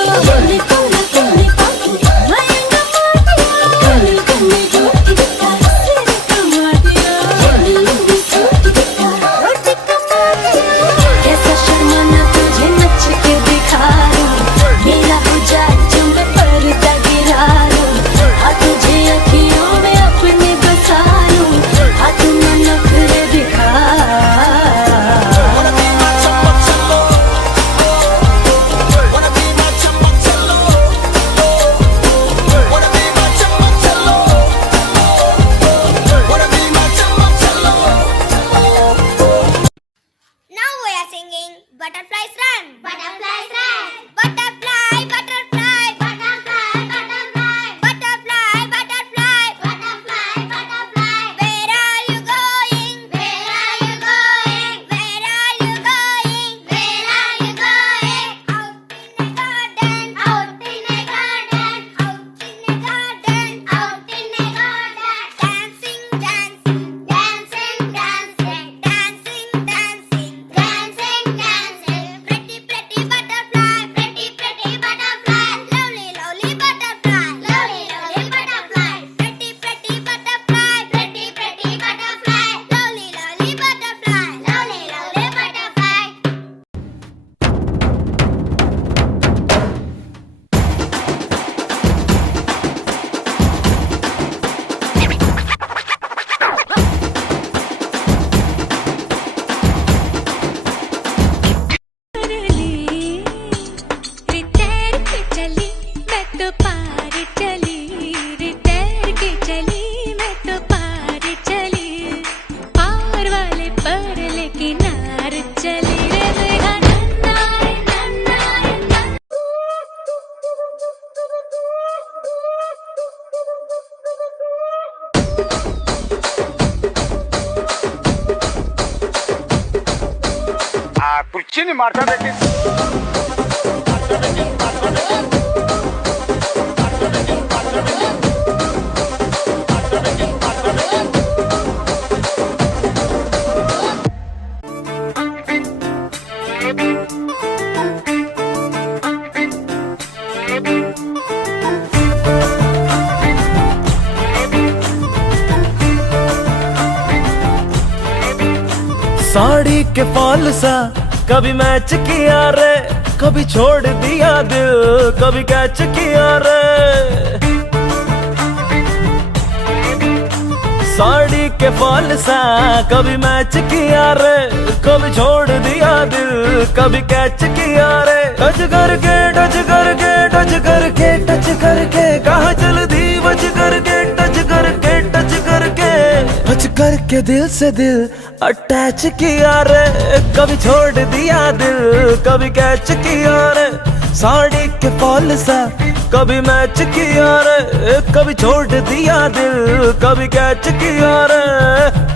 चिन्ह मारता बेटी साड़ी के फॉल सा कभी मैच किया रे, कभी छोड़ दिया दिल, कभी कैच किया रे। साड़ी के फॉल सा कभी मैच किया रे, कभी छोड़ दिया दिल, कभी कैच किया रे। टच करके टच करके टच करके टच करके कहाँ चल दी बच करके टच करके टच करके टच करके दिल से दिल अटैच किया रे। कभी छोड़ दिया दिल, कभी कैच किया रे। साड़ी के फॉल सा कभी मैच किया रे, कभी छोड़ दिया दिल, कभी कैच किया रे।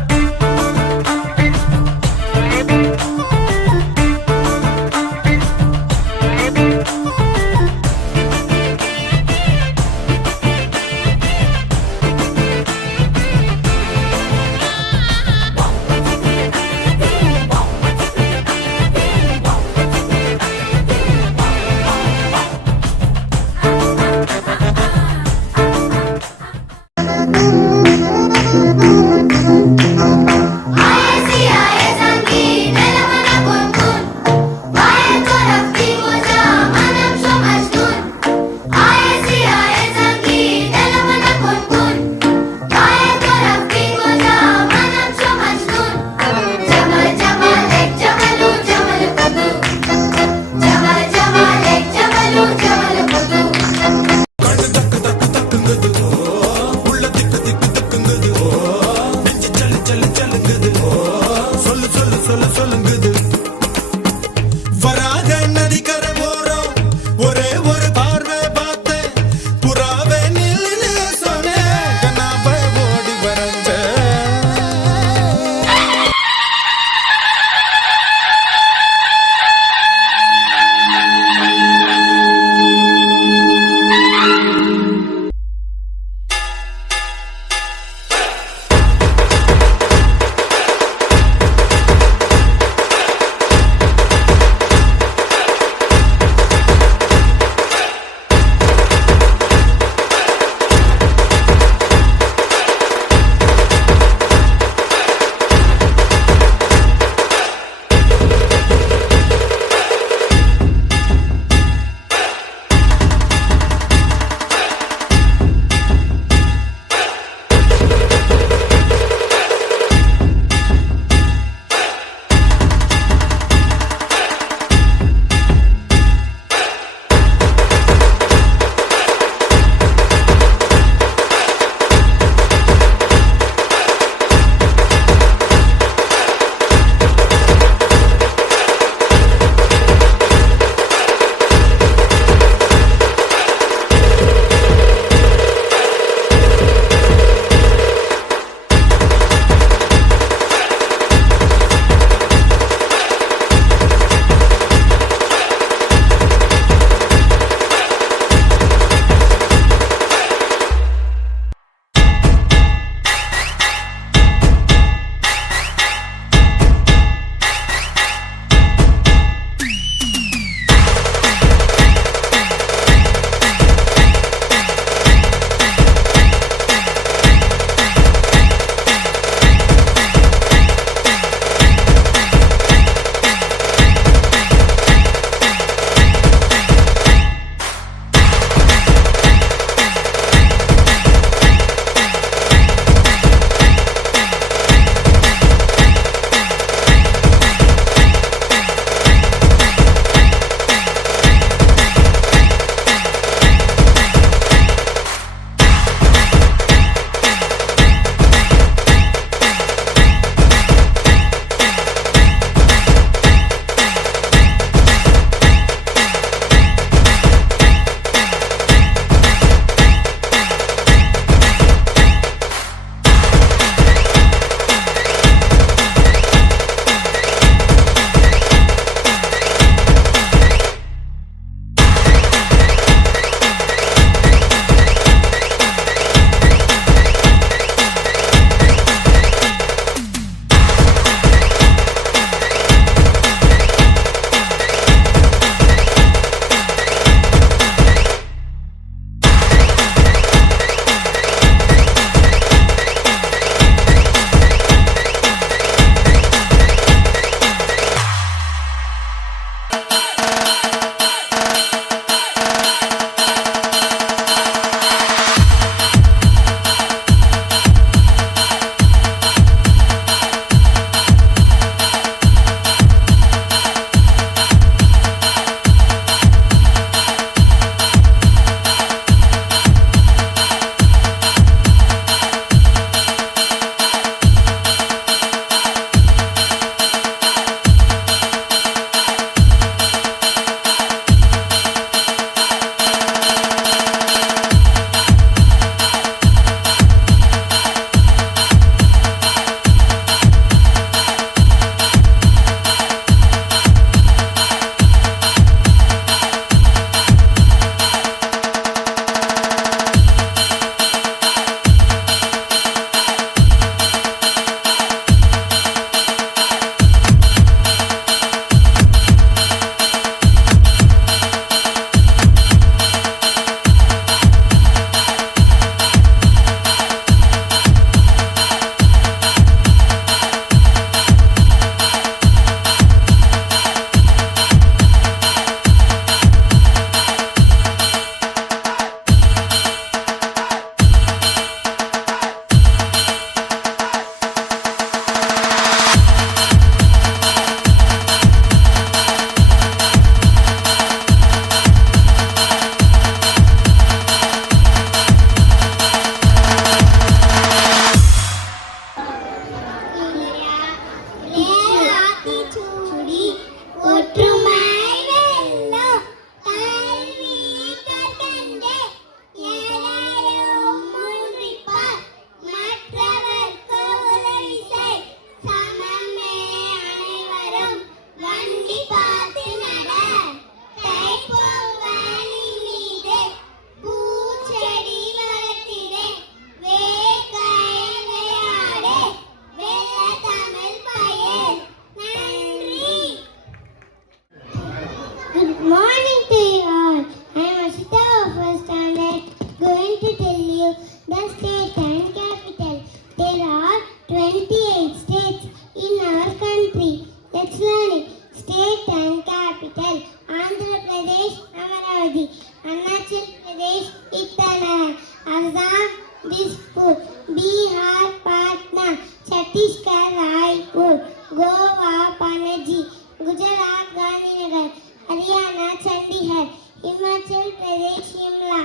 ராய்ப்பூர், கோவா பனஜி, குஜராத் காந்திநகர், ஹரியானா சண்டிகர், இமாச்சல் பிரதேஷ் சிம்லா,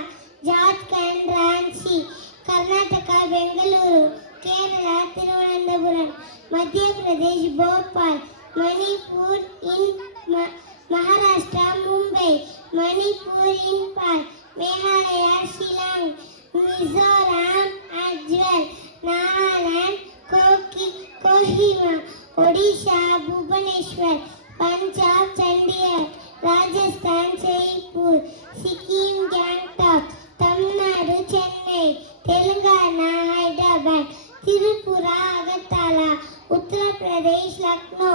ஜார்க்கண்ட் ராஞ்சி, கர்நாடகா பெங்களூரு, கேரளா திருவனந்தபுரம், மத்திய பிரதேஷ் போபால், மணிப்பூர் மகாராஷ்டிரா மும்பை, மணிப்பூர் இம்பால், மேகாலயா ஷிலாங், மிசோரம் அஜ்வல், நாகாலாந்து கோஹிமா, ஒடிஷா புவனேஸ்வர், பஞ்சாப் சண்டிகர், ராஜஸ்தான் ஜெய்ப்பூர், சிக்கிம் கேங்டாக், தமிழ்நாடு சென்னை, தெலுங்கானா ஹைதராபாத், திரிபுரா அகர்தலா, உத்தரப்பிரதேஷ் லக்னோ,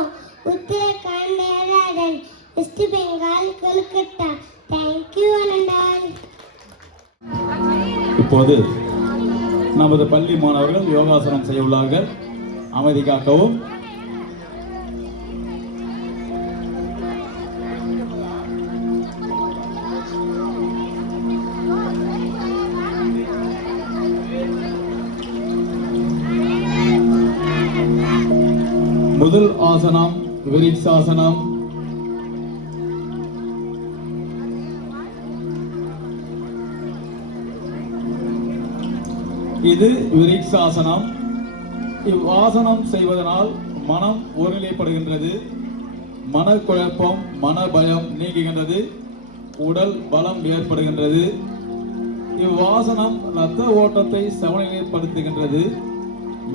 உத்தரகாண்ட் டேராடூன், வெஸ்ட் பெங்கால் கொல்கத்தா. தேங்க்யூ அனண்டால். இப்போது நமது பள்ளி மாணவர்கள் யோகாசனம் செய்ய உள்ளார்கள். அமைதி காக்கவும். முதல் ஆசனம் விரிக்ஸாசனம். இது விரிக்ஸாசனம். இவ்வாசனம் செய்வதனால் மனம் ஒருநிலைப்படுகின்றது, மனக்குழப்பம் மனபயம் நீங்குகின்றது, உடல் பலம் ஏற்படுகின்றது. இவ்வாசனம் இரத்த ஓட்டத்தை சமநிலைப்படுத்துகின்றது.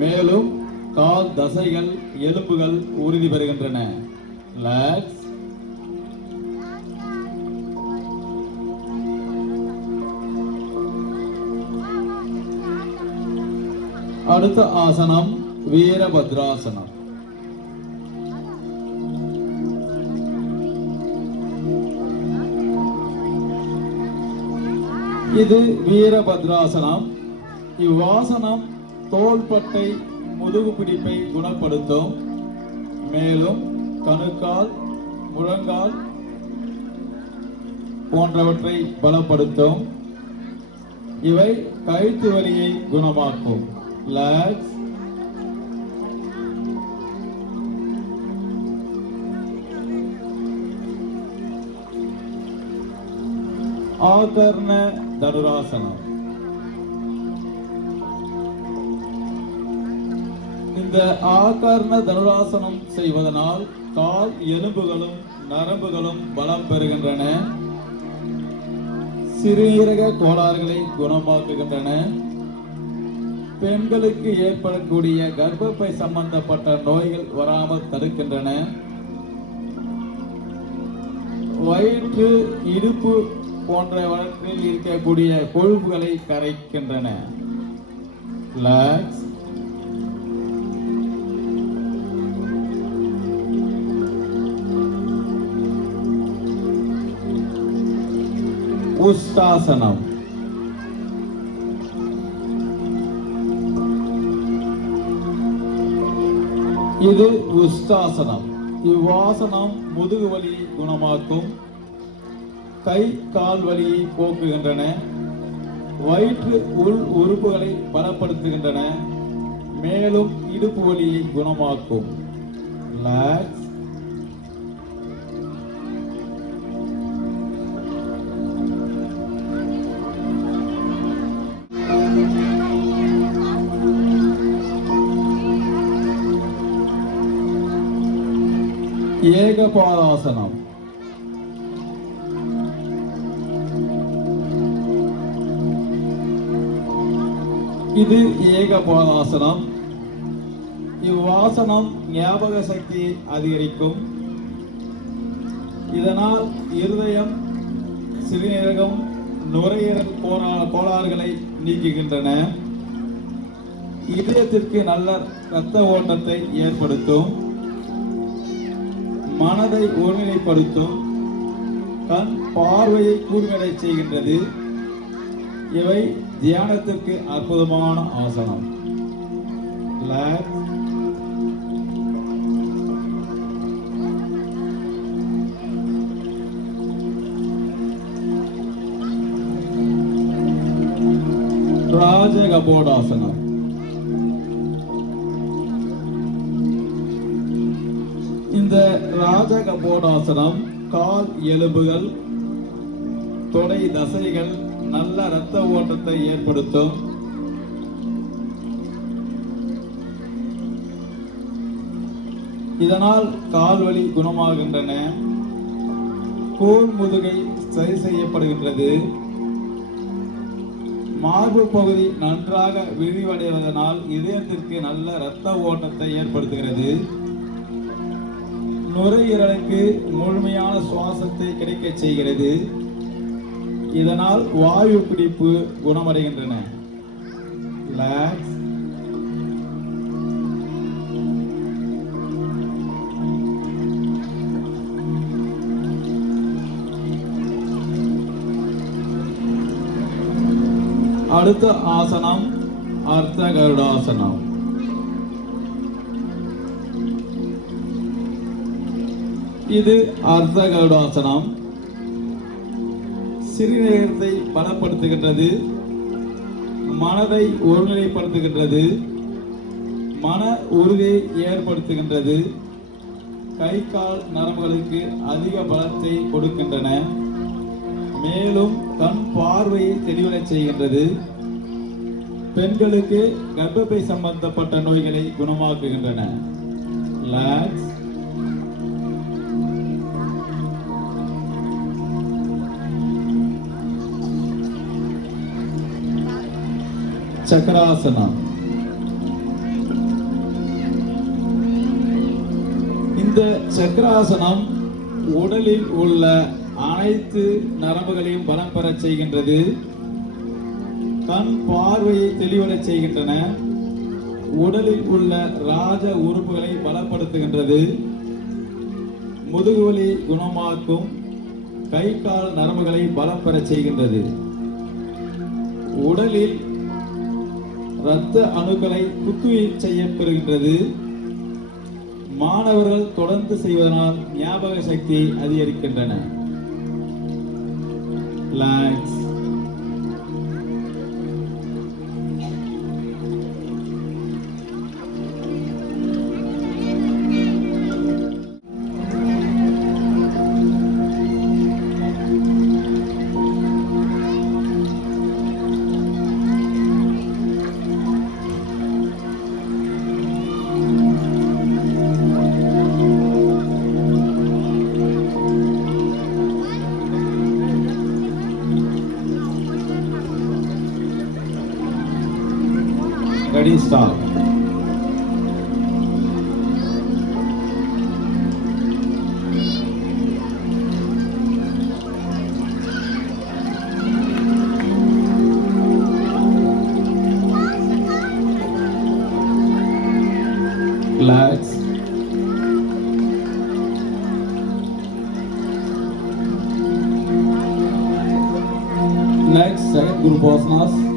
மேலும் கால் தசைகள் எலும்புகள் உறுதி பெறுகின்றன. ரிலாக்ஸ். அடுத்த ஆசனம் வீரபத்ராசனம். இது வீரபத்ராசனம். இவ்வாசனம் தோள்பட்டை முதுகு பிடிப்பை குணப்படுத்தும். மேலும் கணுக்கால் முழங்கால் போன்றவற்றை பலப்படுத்தும். இவை கழுத்து வலியை குணமாக்கும். ரிலாக்ஸ். ஆகர்ண தனுராசனம். இந்த ஆகர்ண தனுராசனம் செய்வதனால் கால் எலும்புகளும் நரம்புகளும் பலம் பெறுகின்றன. சிறுநீரக கோளாறுகளை குணமாக்குகின்றன. பெண்களுக்கு ஏற்படக்கூடிய கர்ப்பப்பை சம்பந்தப்பட்ட நோய்கள் வராமல் தடுக்கின்றன. வயிற்று இடுப்பு போன்றவற்றில் இருக்கக்கூடிய கொழுப்புகளை கரைக்கின்றன. ரிலாக்ஸ். உஷ்டாசனம். இது உஷ்டாசனம். இவ்வாசனம் முதுகு வலியை குணமாக்கும், கை கால் வலியை போக்குகின்றன, வயிற்று உள் உறுப்புகளை பலப்படுத்துகின்றன. மேலும் இடுப்பு வலியை குணமாக்கும். ரிலாக்ஸ். ஏகபாதாசனம். இது ஏகபாதாசனம். இவ்வாசனம் ஞாபக சக்தியை அதிகரிக்கும். இதனால் இருதயம், சிறுநீரகம், நுரையீரல் கோளாறுகளை நீக்குகின்றன. இதயத்திற்கு நல்ல இரத்த ஓட்டத்தை ஏற்படுத்தும். மனதை ஒருநிலைப்படுத்தும். கண் பார்வையை கூர்மையடை செய்கின்றது. இவை தியானத்திற்கு அற்புதமான ஆசனம். ரிலாக்ஸ். ராஜகபோடாசனம். இந்த ராஜ கபோடாசனம் கால் எலும்புகள் தொடை தசைகள் நல்ல இரத்த ஓட்டத்தை ஏற்படுத்தும். இதனால் கால்வலி குணமாகின்றன. கோல் முதுகை சரி செய்யப்படுகின்றது. மார்பு பகுதி நன்றாக விரிவடைவதனால் இதயத்திற்கு நல்ல இரத்த ஓட்டத்தை ஏற்படுத்துகிறது. நுரையீரலுக்கு முழுமையான சுவாசத்தை கிடைக்கச் செய்கிறது. இதனால் வாயு பிடிப்பு குணமடைகின்றன. ரிலாக்ஸ். அடுத்த ஆசனம் அர்த்த கருடாசனம். இது அர்த்த கருடாசனம். சிறுநீரகத்தை பலப்படுத்துகின்றது. மனதை ஒருநிலைப்படுத்துகின்றது. மன உறுதியை ஏற்படுத்துகின்றது. கை கால் நரம்புகளுக்கு அதிக பலத்தை கொடுக்கின்றன. மேலும் கண் பார்வையை தெளிவடச் செய்கின்றது. பெண்களுக்கு கர்ப்பப்பை சம்பந்தப்பட்ட நோய்களை குணமாக்குகின்றன. ரிலாக்ஸ். சக்கராசனம். இந்த சக்கராசனம் உடலில் உள்ள அனைத்து நரம்புகளையும் பலம் பெறச் செய்கின்றது. கண் பார்வையை தெளிவடச் செய்கின்றன. உடலில் உள்ள ராஜ உறுப்புகளை பலப்படுத்துகின்றது. முதுகுவலி குணமாக்கும். கை கால் நரம்புகளை பலம் பெறச் செய்கின்றது. உடலில் இரத்த அணுக்களை புத்துயிர் செய்யப்பெறுகின்றது. மாணவர்கள் தொடர்ந்து செய்வதனால் ஞாபக சக்தி அதிகரிக்கின்றன. Relax. Ready, start. Relax. Next, second group asanas.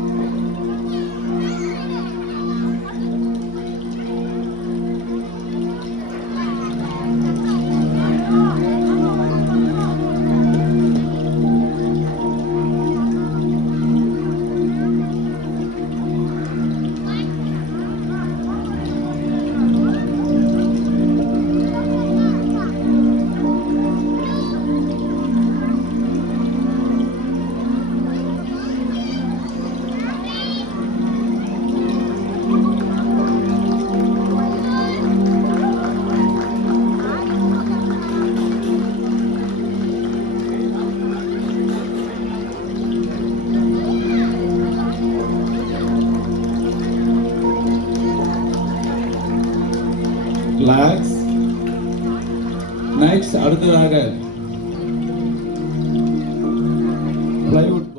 Relax. Next, அடுத்ததாக plywood.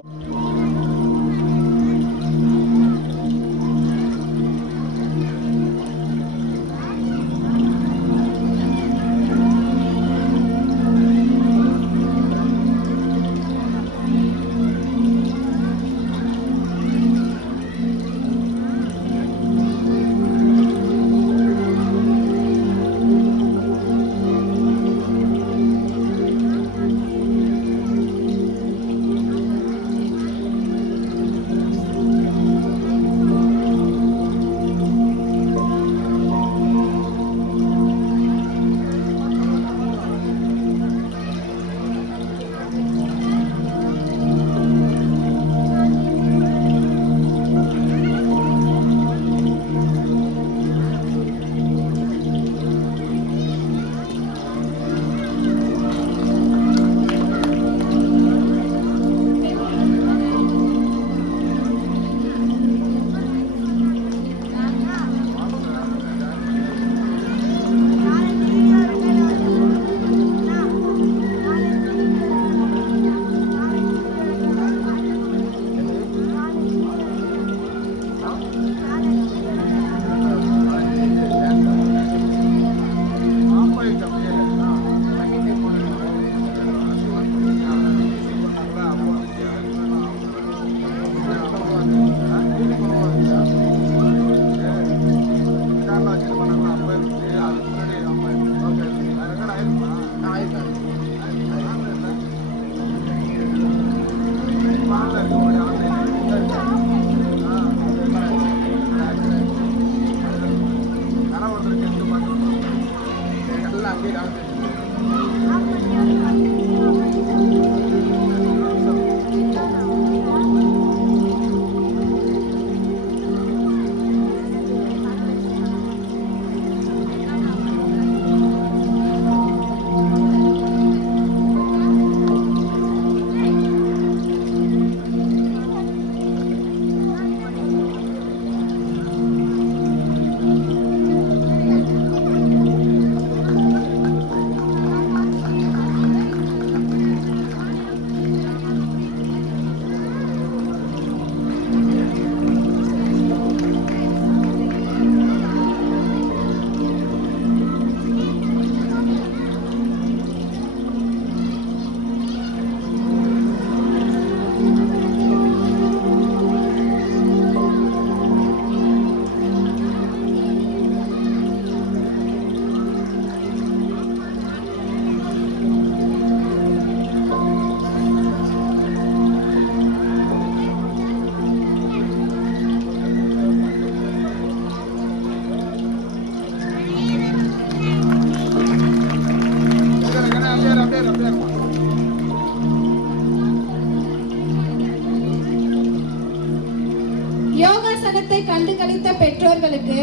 யோகாசனத்தை கண்டுகளித்த பெற்றோர்களுக்கு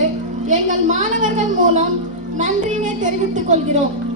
எங்கள் மாணவர்கள் மூலம் நன்றியினை தெரிவித்துக் கொள்கிறோம்.